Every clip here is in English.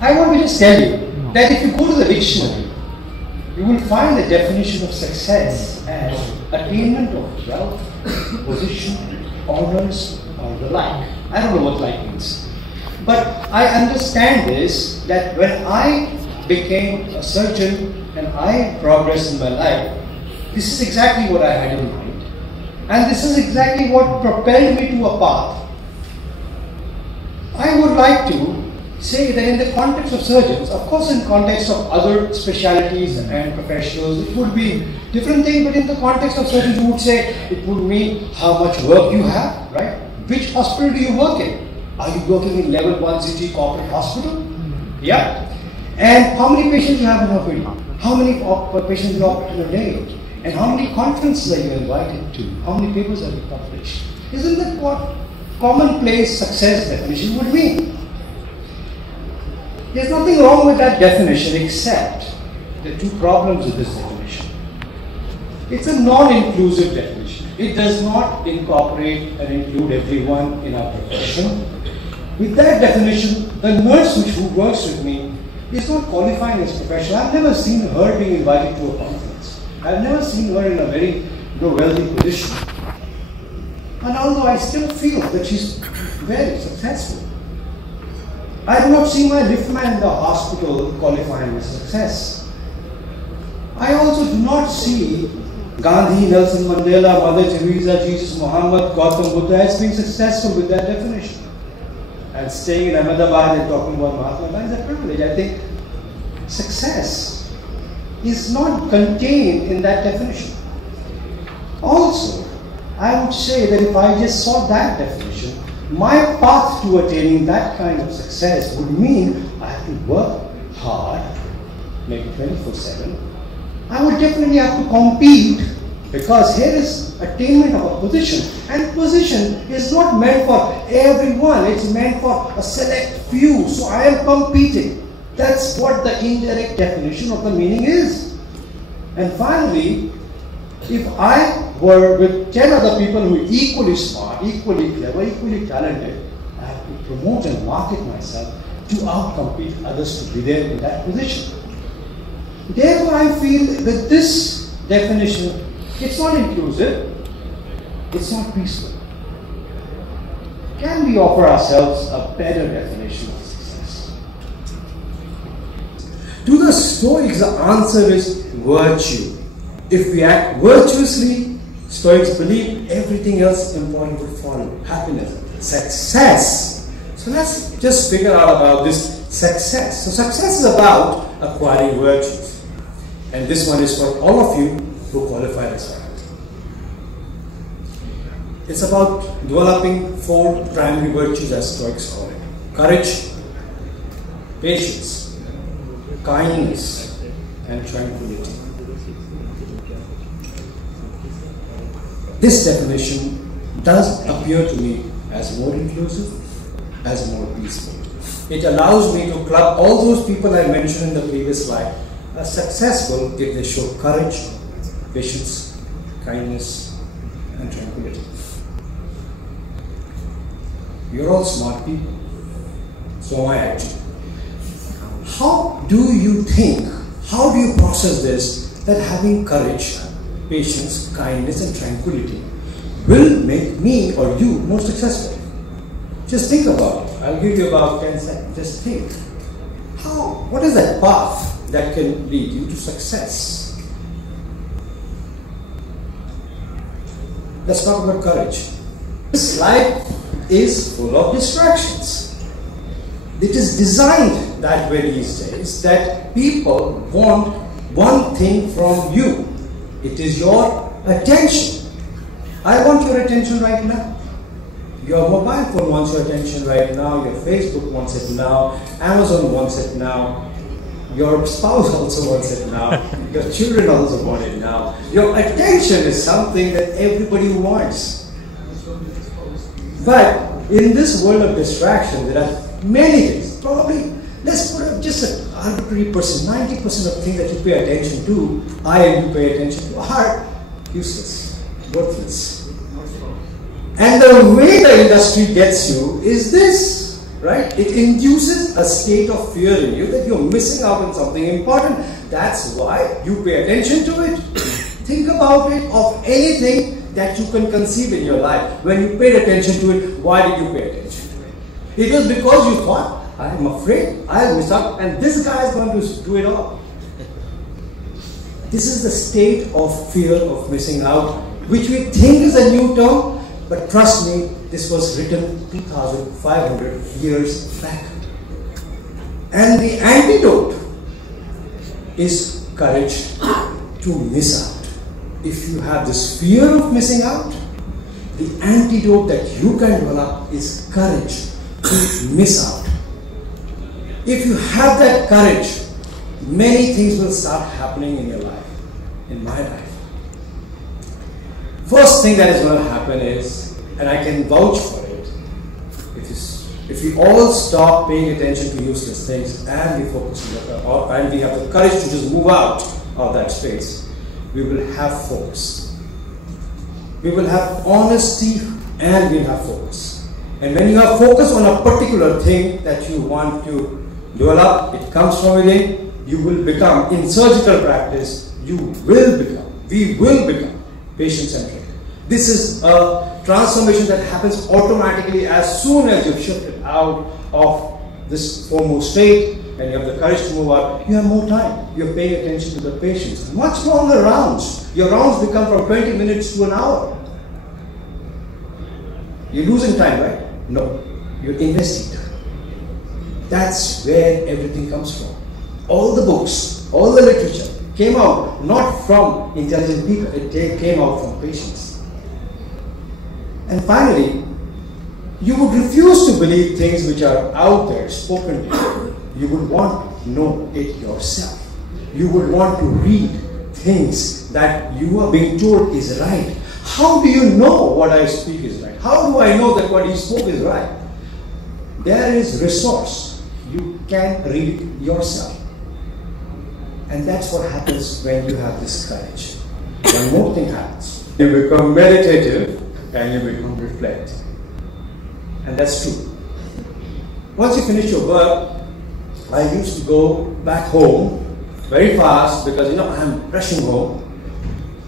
I want to just tell you that if you go to the dictionary, you will find the definition of success as attainment of wealth, position, honors, or the like. I don't know what like means. But I understand this, that when I became a surgeon and I progressed in my life, this is exactly what I had in mind. And this is exactly what propelled me to a path. I would like to say that in the context of surgeons, of course in context of other specialities and professionals, it would be different thing, but in the context of surgeons, you would say it would mean how much work you have, right? Which hospital do you work in? Are you working in level 1 city corporate hospital? Yeah. And how many patients you have in a week? How many patients you operate in a day? And how many conferences are you invited to? How many papers have you published? Isn't that what commonplace success definition would mean? There's nothing wrong with that definition except there are two problems with this definition. It's a non-inclusive definition. It does not incorporate and include everyone in our profession. With that definition, the nurse who works with me is not qualifying as professional. I've never seen her being invited to a conference. I've never seen her in a very wealthy position. And although I still feel that she's very successful, I do not see my liftman in the hospital qualifying as success. I also do not see Gandhi, Nelson Mandela, Mother Teresa, Jesus, Muhammad, Gautam Buddha as being successful with that definition. And staying in Ahmedabad and talking about Mahatma Gandhi is a privilege. I think success is not contained in that definition. Also, I would say that if I just saw that definition, my path to attaining that kind of success would mean I have to work hard, maybe 24/7. I would definitely have to compete, because here is attainment of a position, and position is not meant for everyone, it's meant for a select few. So I am competing. That's what the indirect definition of the meaning is. And finally, if I were with 10 other people who are equally smart, equally clever, equally talented, I have to promote and market myself to outcompete others to be there in that position. Therefore, I feel that this definition, it's not inclusive, it's not peaceful. Can we offer ourselves a better definition of success? To the Stoics, the answer is virtue. If we act virtuously, Stoics believe everything else important will follow. Happiness, success. So let's just figure out about this success. So success is about acquiring virtues. And this one is for all of you who qualify as well. It's about developing 4 primary virtues, as Stoics call it: courage, patience, kindness, and tranquility. This definition does appear to me as more inclusive, as more peaceful. It allows me to club all those people I mentioned in the previous slide as successful if they show courage, patience, kindness, and tranquility. You're all smart people. So am I actually. How do you think, how do you process this, that having courage, patience, kindness, and tranquility will make me or you more successful? Just think about it. I'll give you about 10 seconds. Just think. What is that path that can lead you to success? Let's talk about courage. This life is full of distractions. It is designed that way these days that people want one thing from you. It is your attention. I want your attention right now. Your mobile phone wants your attention right now. Your Facebook wants it now. Amazon wants it now. Your spouse also wants it now. Your children also want it now. Your attention is something that everybody wants. But in this world of distraction, there are many things. Probably, let's put up just an arbitrary percent. 90% of things that you pay attention to, you pay attention to, are useless, worthless. And the way the industry gets you is this, right? It induces a state of fear in you that you're missing out on something important. That's why you pay attention to it. Think about it, of anything that you can conceive in your life. When you paid attention to it, why did you pay attention to it? It was because you thought, I'm afraid I'll miss out and this guy is going to do it all. This is the state of fear of missing out, which we think is a new term, but trust me, this was written 2,500 years back. And the antidote is courage to miss out. If you have this fear of missing out, the antidote that you can develop is courage to miss out. If you have that courage, many things will start happening in your life, in my life. First thing that is going to happen is, and I can vouch for it, if we all stop paying attention to useless things and we focus on and we have the courage to just move out of that space, we will have focus. We will have honesty and we'll have focus. And when you have focus on a particular thing that you want to develop, it comes from within, you will become, in surgical practice, we will become patient-centric. This is a transformation that happens automatically as soon as you've shifted out of this foremost state and you have the courage to move out. You have more time. You're paying attention to the patients. Much longer rounds. Your rounds become from 20 minutes to an hour. You're losing time, right? No. You're investing time. That's where everything comes from. All the books, all the literature came out not from intelligent people, it came out from patients. And finally, you would refuse to believe things which are out there, spoken to you. You would want to know it yourself. You would want to read things that you are being told is right. How do you know what I speak is right? How do I know that what he spoke is right? There is resource. You can read it yourself. And that's what happens when you have this courage. One more thing happens. You become meditative and you become reflective. And that's true. Once you finish your work, I used to go back home very fast because I'm rushing home.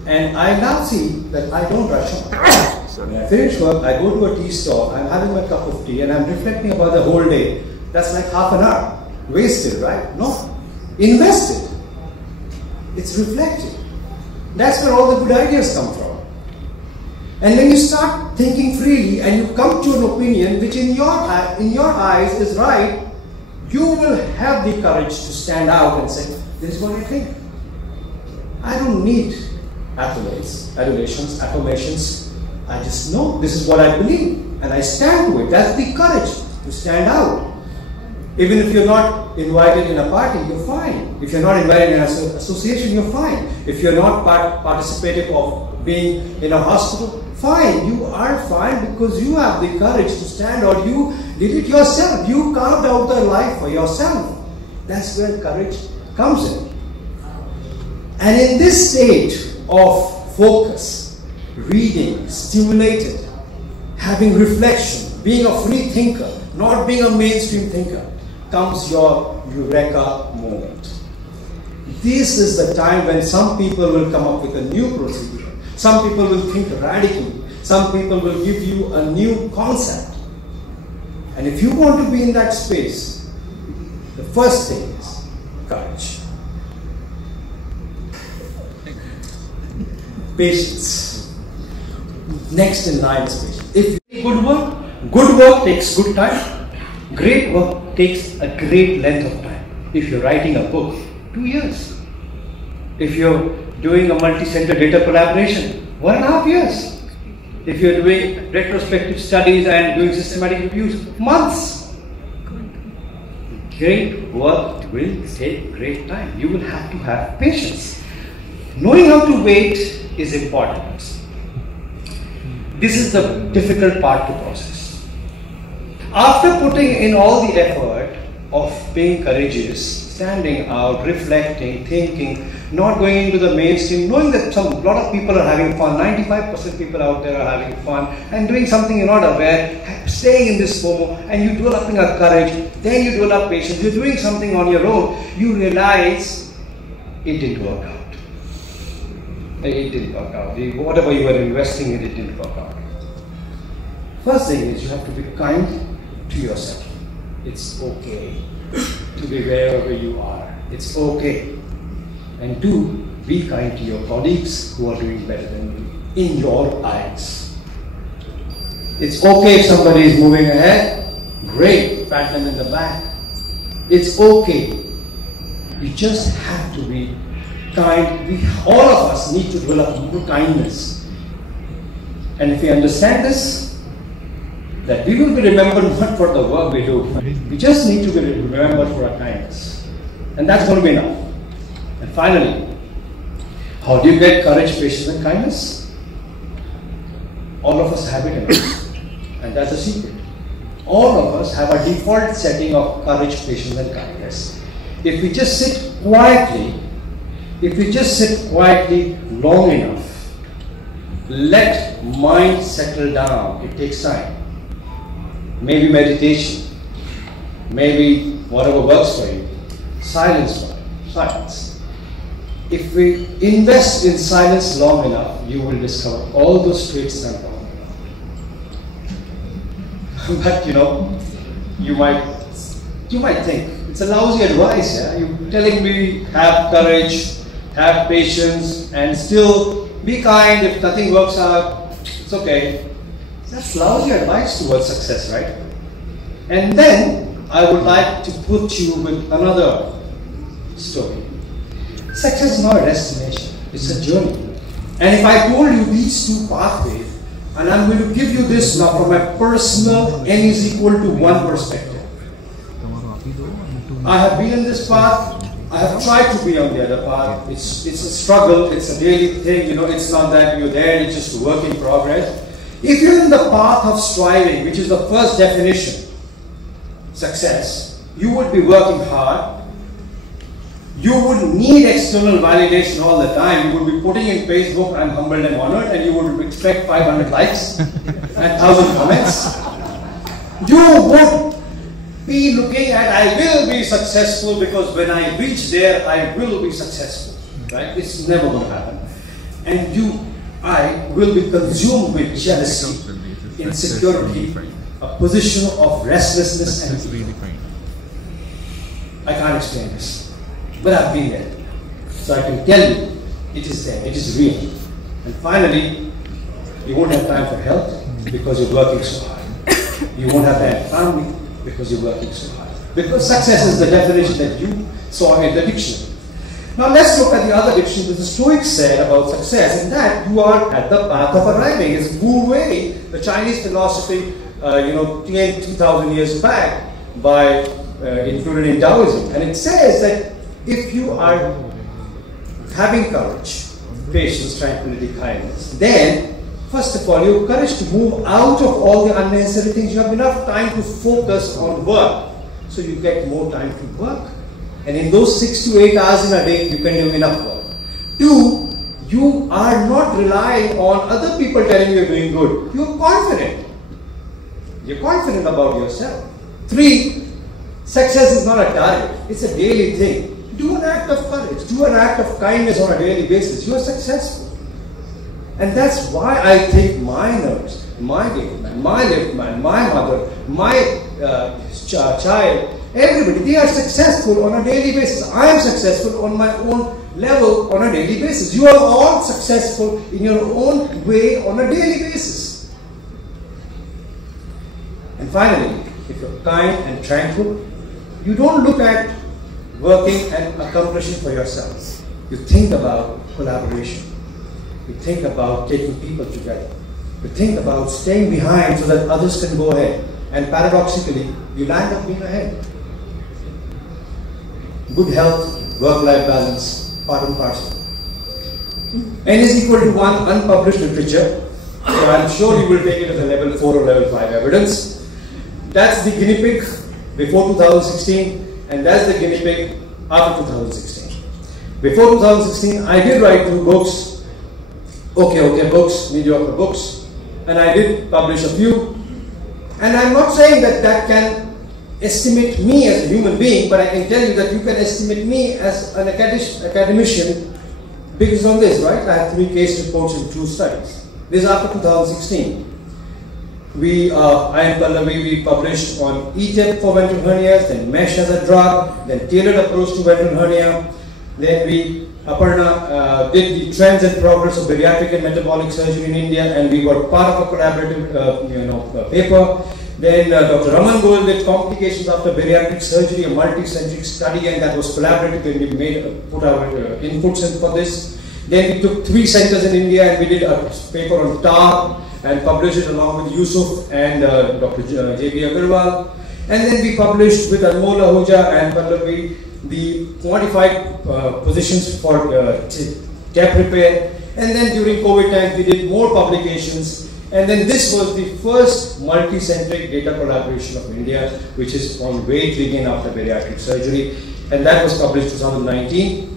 And I now see that I don't rush home. When I finish work, I go to a tea stall, I'm having my cup of tea and I'm reflecting about the whole day. That's like half an hour. Wasted, right? No. Invested. It's reflective. That's where all the good ideas come from. And when you start thinking freely and you come to an opinion which in your eyes is right, you will have the courage to stand out and say, this is what I think. I don't need adulations, affirmations. I just know this is what I believe and I stand to it. That's the courage to stand out. Even if you're not invited in a party, you're fine. If you're not invited in an association, you're fine. If you're not participative of being in a hospital, fine. You are fine because you have the courage to stand out. You did it yourself. You carved out the life for yourself. That's where courage comes in. And in this state of focus, reading, stimulated, having reflection, being a free thinker, not being a mainstream thinker, comes your eureka moment. This is the time when some people will come up with a new procedure. Some people will think radically. Some people will give you a new concept. And if you want to be in that space, the first thing is courage. Patience. Next in line is patience. If you good work takes good time. Great work takes a great length of time. If you're writing a book, 2 years. If you're doing a multi-center data collaboration, 1.5 years. If you're doing retrospective studies and doing systematic reviews, months. Great work will take great time. You will have to have patience. Knowing how to wait is important. This is the difficult part to process. After putting in all the effort, of being courageous, standing out, reflecting, thinking, not going into the mainstream, knowing that a lot of people are having fun, 95% people out there are having fun, and doing something you're not aware, staying in this FOMO, and you developing a courage, then you develop patience, you're doing something on your own, you realize it didn't work out. It didn't work out. Whatever you were investing in, it didn't work out. First thing is you have to be kind to yourself. It's okay to be wherever you are. It's okay. And two, be kind to your colleagues who are doing better than you in your eyes. It's okay if somebody is moving ahead. Great, pat them in the back. It's okay. You just have to be kind. All of us need to develop more kindness. And if we understand this, that we will be remembered not for the work we do. We just need to be remembered for our kindness. And that's going to be enough. And finally, how do you get courage, patience, and kindness? All of us have it in us. And that's the secret. All of us have a default setting of courage, patience, and kindness. If we just sit quietly, long enough, let mind settle down. It takes time. Maybe meditation, maybe whatever works for you. Silence. If we invest in silence long enough, you will discover all those traits that are wrong. But you might think it's a lousy advice. Yeah? You're telling me have courage, have patience, and still be kind. If nothing works out, it's okay. That's lousy advice towards success, right? And then I would like to put you with another story. Success is not a destination, it's a journey. And if I told you these two pathways, and I'm going to give you this now from my personal n is equal to 1 perspective. I have been in this path, I have tried to be on the other path. It's a struggle, it's a daily thing, it's not that you're there, it's just a work in progress. If you're in the path of striving, which is the first definition, success, you would be working hard. You would need external validation all the time. You would be putting in Facebook, I'm humbled and honored, and you would expect 500 likes and 1,000 comments. You would be looking at, I will be successful because when I reach there, I will be successful. Right? It's never going to happen. And I will be consumed with jealousy, insecurity, a position of restlessness and fear. I can't explain this, but I've been there. So I can tell you, it is there, it is real. And finally, you won't have time for health because you're working so hard. You won't have time for family because you're working so hard. Because success is the definition that you saw in the dictionary. Now let's look at the other dictionary that the Stoics said about success, and that you are at the path of arriving. It's Wu Wei, the Chinese philosophy, 2,000 years back, included in Taoism. And it says that if you are having courage, patience, tranquility, kindness, then first of all, you have courage to move out of all the unnecessary things. You have enough time to focus on work, so you get more time to work. And in those 6 to 8 hours in a day, you can do enough work. 2, you are not relying on other people telling you you're doing good. You're confident. You're confident about yourself. 3, success is not a target. It's a daily thing. Do an act of courage. Do an act of kindness on a daily basis. You are successful. And that's why I think my nurse, my gateman, my liftman, my mother, my child, everybody, they are successful on a daily basis. I am successful on my own level on a daily basis. You are all successful in your own way on a daily basis. And finally, if you're kind and tranquil, you don't look at working and accomplishing for yourself. You think about collaboration. You think about taking people together. You think about staying behind so that others can go ahead. And paradoxically, you land up being ahead. Good health, work-life balance, part and parcel. N is equal to 1 unpublished literature. So I'm sure you will take it as a level 4 or level 5 evidence. That's the guinea pig before 2016, and that's the guinea pig after 2016. Before 2016, I did write 2 books, okay books, mediocre books, and I did publish a few. And I'm not saying that that can estimate me as a human being, but I can tell you that you can estimate me as an academician based on this, right? I have 3 case reports and 2 studies. This is after 2016. I and Pallavi, we published on ETEP for ventral hernias, then mesh as a drug, then tailored approach to ventral hernia. Then Aparna did the trends and progress of bariatric and metabolic surgery in India, and we were part of a collaborative paper. Then Dr. Raman Goel did complications after bariatric surgery, a multi-centric study, and that was collaborative, and we put our inputs in for this. Then we took 3 centers in India, and we did a paper on TAR and published it along with Yusuf and Dr. J.B. Agarwal. And then we published with Anmol Ahuja and Pallavi the quantified positions for gap repair. And then during COVID times, we did more publications. And then this was the first multi-centric data collaboration of India, which is on weight regain after bariatric surgery. And that was published 2019.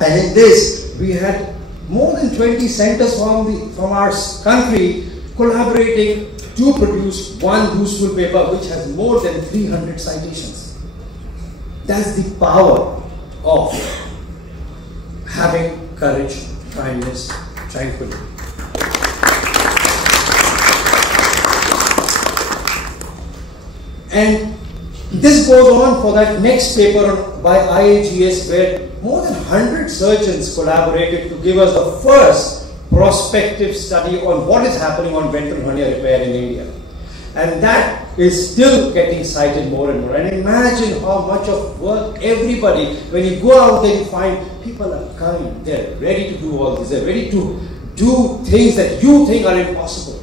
And in this, we had more than 20 centers from our country collaborating to produce one useful paper which has more than 300 citations. That's the power of having courage, kindness, tranquility. And this goes on for that next paper by IAGS, where more than 100 surgeons collaborated to give us the first prospective study on what is happening on ventral hernia repair in India. And that is still getting cited more and more. And imagine how much of work everybody, when you go out there, you find people are kind, they're ready to do all this, they're ready to do things that you think are impossible.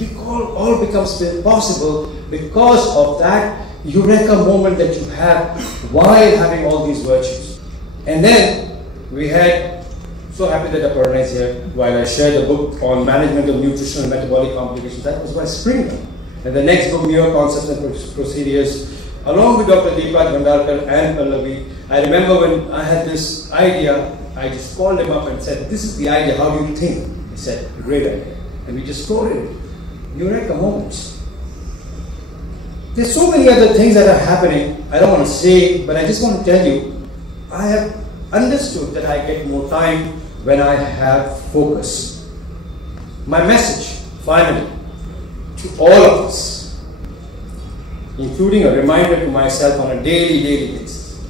It all becomes possible because of that eureka moment that you have while having all these virtues. And then we had, so happy that Aparna is here, while I shared the book on management of nutritional and metabolic complications. That was by Springer. And the next book, New Concepts and Procedures, along with Dr. Deepak Bhandarkar and Pallavi. I remember when I had this idea, I just called him up and said, this is the idea, how do you think? He said, great idea. And we just quoted it. Eureka moments. There's so many other things that are happening, I don't want to say, but I just want to tell you, I have understood that I get more time when I have focus. My message, finally, to all of us, including a reminder to myself on a daily basis.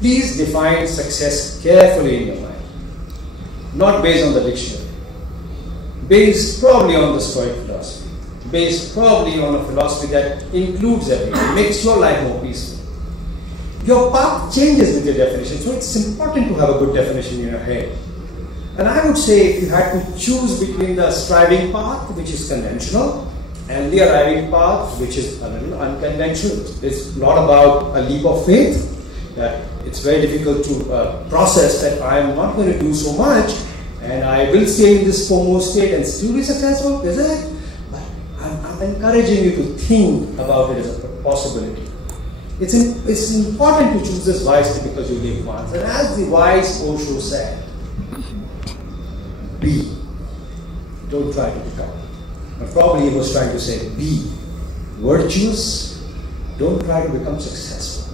Please define success carefully in your mind, not based on the dictionary, based probably on the Stoic philosophy, based probably on a philosophy that includes everything, makes your life more peaceful. Your path changes with your definition, so it's important to have a good definition in your head. And I would say if you had to choose between the striving path, which is conventional, and the arriving path, which is a little unconventional, it's not about a leap of faith, that it's very difficult to process that I am not going to do so much, and I will stay in this FOMO state and still be successful, is it? But I'm encouraging you to think about it as a possibility. It's important to choose this wisely because you live once. And as the wise Osho said, be. Don't try to become. But probably he was trying to say, be virtuous. Don't try to become successful.